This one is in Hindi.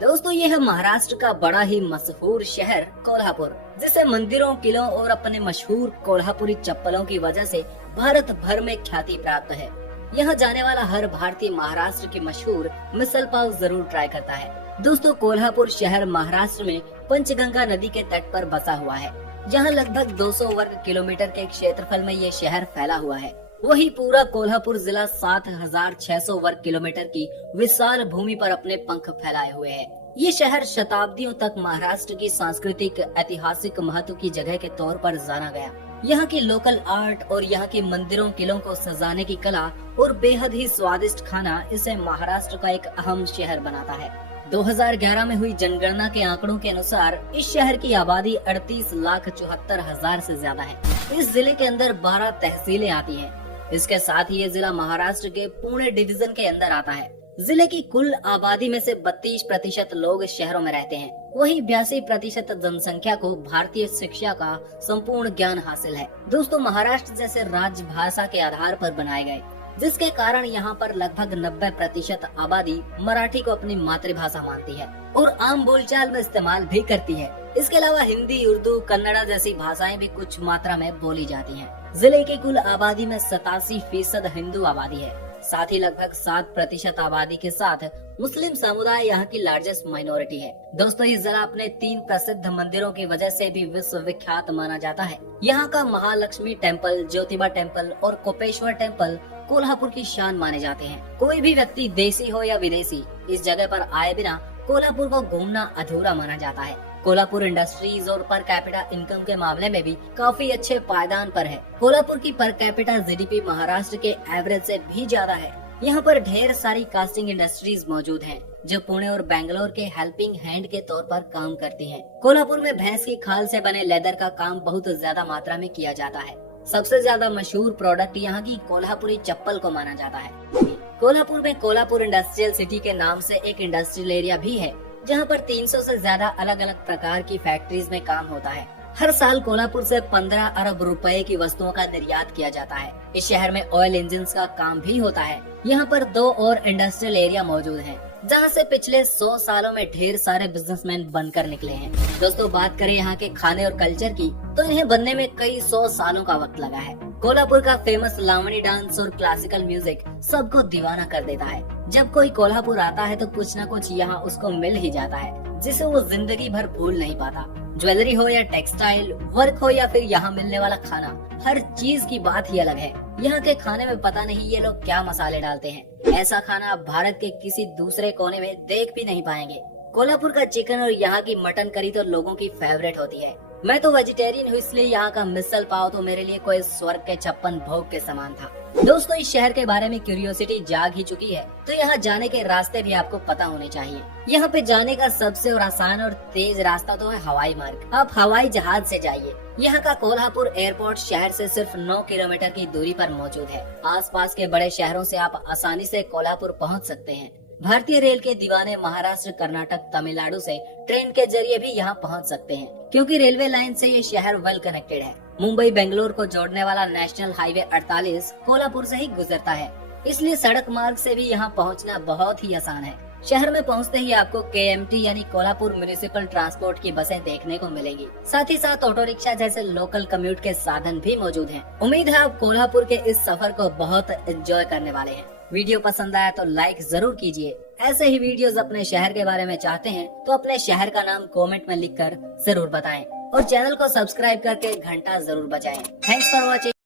दोस्तों ये है महाराष्ट्र का बड़ा ही मशहूर शहर कोल्हापुर, जिसे मंदिरों, किलों और अपने मशहूर कोल्हापुरी चप्पलों की वजह से भारत भर में ख्याति प्राप्त है। यहाँ जाने वाला हर भारतीय महाराष्ट्र की मशहूर मिसल पाव जरूर ट्राई करता है। दोस्तों कोल्हापुर शहर महाराष्ट्र में पंचगंगा नदी के तट पर बसा हुआ है, जहाँ लगभग 200 वर्ग किलोमीटर के क्षेत्रफल में ये शहर फैला हुआ है। वही पूरा कोल्हापुर जिला 7,600 वर्ग किलोमीटर की विशाल भूमि पर अपने पंख फैलाए हुए है। ये शहर शताब्दियों तक महाराष्ट्र की सांस्कृतिक ऐतिहासिक महत्व की जगह के तौर पर जाना गया। यहाँ की लोकल आर्ट और यहाँ के मंदिरों, किलों को सजाने की कला और बेहद ही स्वादिष्ट खाना इसे महाराष्ट्र का एक अहम शहर बनाता है। 2011 में हुई जनगणना के आंकड़ों के अनुसार इस शहर की आबादी 38,74,000 से ज्यादा है। इस जिले के अंदर 12 तहसीलें आती हैं। इसके साथ ही ये जिला महाराष्ट्र के पुणे डिवीजन के अंदर आता है। जिले की कुल आबादी में से 32% लोग शहरों में रहते हैं। वही 82% जनसंख्या को भारतीय शिक्षा का संपूर्ण ज्ञान हासिल है। दोस्तों महाराष्ट्र जैसे राज्य भाषा के आधार पर बनाए गए, जिसके कारण यहाँ पर लगभग 90% आबादी मराठी को अपनी मातृभाषा मानती है और आम बोलचाल में इस्तेमाल भी करती है। इसके अलावा हिंदी, उर्दू, कन्नड़ा जैसी भाषाएं भी कुछ मात्रा में बोली जाती हैं। जिले की कुल आबादी में 87% हिंदू आबादी है। साथ ही लगभग 7% आबादी के साथ मुस्लिम समुदाय यहाँ की लार्जेस्ट माइनॉरिटी है। दोस्तों ये जिला अपने 3 प्रसिद्ध मंदिरों की वजह से भी विश्व विख्यात माना जाता है। यहाँ का महालक्ष्मी टेम्पल, ज्योतिबा टेम्पल और कोपेश्वर टेम्पल कोल्हापुर की शान माने जाते हैं। कोई भी व्यक्ति, देसी हो या विदेशी, इस जगह पर आए बिना कोल्हापुर को घूमना अधूरा माना जाता है। कोल्हापुर इंडस्ट्रीज और पर कैपिटा इनकम के मामले में भी काफी अच्छे पायदान पर है। कोल्हापुर की पर कैपिटा जीडीपी महाराष्ट्र के एवरेज से भी ज्यादा है। यहाँ पर ढेर सारी कास्टिंग इंडस्ट्रीज मौजूद हैं, जो पुणे और बेंगलोर के हेल्पिंग हैंड के तौर पर काम करती हैं। कोल्हापुर में भैंस की खाल से बने लेदर का काम बहुत ज्यादा मात्रा में किया जाता है। सबसे ज्यादा मशहूर प्रोडक्ट यहाँ की कोल्हापुरी चप्पल को माना जाता है। कोल्हापुर में कोल्हापुर इंडस्ट्रियल सिटी के नाम से एक इंडस्ट्रियल एरिया भी है, जहाँ पर 300 से ज्यादा अलग अलग प्रकार की फैक्ट्रीज में काम होता है। हर साल कोल्हापुर से 15 अरब रुपए की वस्तुओं का निर्यात किया जाता है। इस शहर में ऑयल इंजन्स का काम भी होता है। यहाँ पर 2 और इंडस्ट्रियल एरिया मौजूद हैं, जहाँ से पिछले 100 सालों में ढेर सारे बिजनेसमैन बनकर निकले हैं। दोस्तों बात करें यहाँ के खाने और कल्चर की, तो इन्हें बनने में कई 100 सालों का वक्त लगा है। कोल्हापुर का फेमस लावणी डांस और क्लासिकल म्यूजिक सबको दीवाना कर देता है। जब कोई कोल्हापुर आता है तो कुछ न कुछ यहाँ उसको मिल ही जाता है, जिसे वो जिंदगी भर भूल नहीं पाता। ज्वेलरी हो या टेक्सटाइल वर्क हो या फिर यहाँ मिलने वाला खाना, हर चीज की बात ही अलग है। यहाँ के खाने में पता नहीं ये लोग क्या मसाले डालते हैं। ऐसा खाना आप भारत के किसी दूसरे कोने में देख भी नहीं पाएंगे। कोल्हापुर का चिकन और यहाँ की मटन करी तो लोगों की फेवरेट होती है। मैं तो वेजिटेरियन हूँ, इसलिए यहाँ का मिसल पाव तो मेरे लिए कोई स्वर्ग के 56 भोग के समान था। दोस्तों इस शहर के बारे में क्यूरियोसिटी जाग ही चुकी है, तो यहाँ जाने के रास्ते भी आपको पता होने चाहिए। यहाँ पे जाने का सबसे और आसान और तेज रास्ता तो है हवाई मार्ग। आप हवाई जहाज से जाइए। यहाँ का कोल्हापुर एयरपोर्ट शहर से सिर्फ 9 किलोमीटर की दूरी पर मौजूद है। आसपास के बड़े शहरों से आप आसानी से कोल्हापुर पहुँच सकते हैं। भारतीय रेल के दीवाने महाराष्ट्र, कर्नाटक, तमिलनाडु से ट्रेन के जरिए भी यहाँ पहुँच सकते हैं, क्योंकि रेलवे लाइन से ये शहर वेल कनेक्टेड है। मुंबई बेंगलोर को जोड़ने वाला नेशनल हाईवे 48 कोल्हापुर से ही गुजरता है, इसलिए सड़क मार्ग से भी यहाँ पहुँचना बहुत ही आसान है। शहर में पहुँचते ही आपको KMT यानी कोल्हापुर म्युनिसिपल ट्रांसपोर्ट की बसें देखने को मिलेंगी। साथ ही साथ ऑटो रिक्शा जैसे लोकल कम्यूट के साधन भी मौजूद हैं। उम्मीद है आप कोल्हापुर के इस सफर को बहुत एंजॉय करने वाले हैं। वीडियो पसंद आया तो लाइक जरूर कीजिए। ऐसे ही वीडियोस अपने शहर के बारे में चाहते हैं तो अपने शहर का नाम कमेंट में लिखकर जरूर बताएं और चैनल को सब्सक्राइब करके घंटा जरूर बजाएं। Thanks for watching.